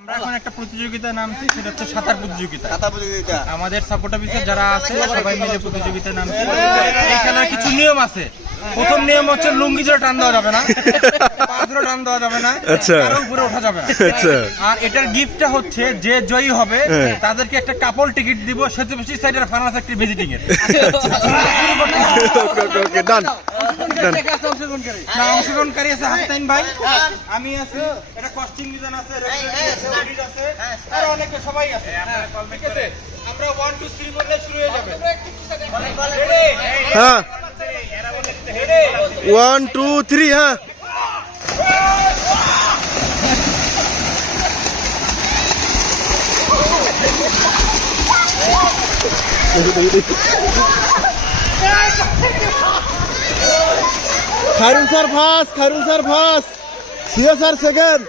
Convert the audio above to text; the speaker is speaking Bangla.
আমরা এখন একটা প্রতিযোগিতা নামছি, সেটা হচ্ছে সাঁতার প্রতিযোগিতা। আমাদের সাপোর্ট অফিসার যারা আছে সবাই মিলে প্রতিযোগিতা নামছি। এই খেলার কিছু নিয়ম আছে। প্রথম নিয়ম হচ্ছে লুঙ্গি ধরে টান দেওয়া যাবে না, পা ধরে টান দেওয়া যাবে না, কারণ উপরে ওঠা যাবে না। আর এটার গিফটটা হচ্ছে যে জয়ী হবে তাদেরকে একটা কাপল টিকিট দিব সেতুপতি সাইডের ফার্মাস একটি ভিজিটিং এর। না, অংশগ্রহণকারী আছে হাসনাইন ভাই, আমি আছি, এটা কস্টিং মিজান আছে, রবিট আছে, আর অনেকে সবাই আছে। ঠিক আছে, আমরা 1 2 3 বললে শুরু হয়ে যাবে। হ্যাঁ 1 2 3 হ্যাঁ। খায়রুল স্যার ফার্স্ট, সিয়া স্যার সেকেন্ড।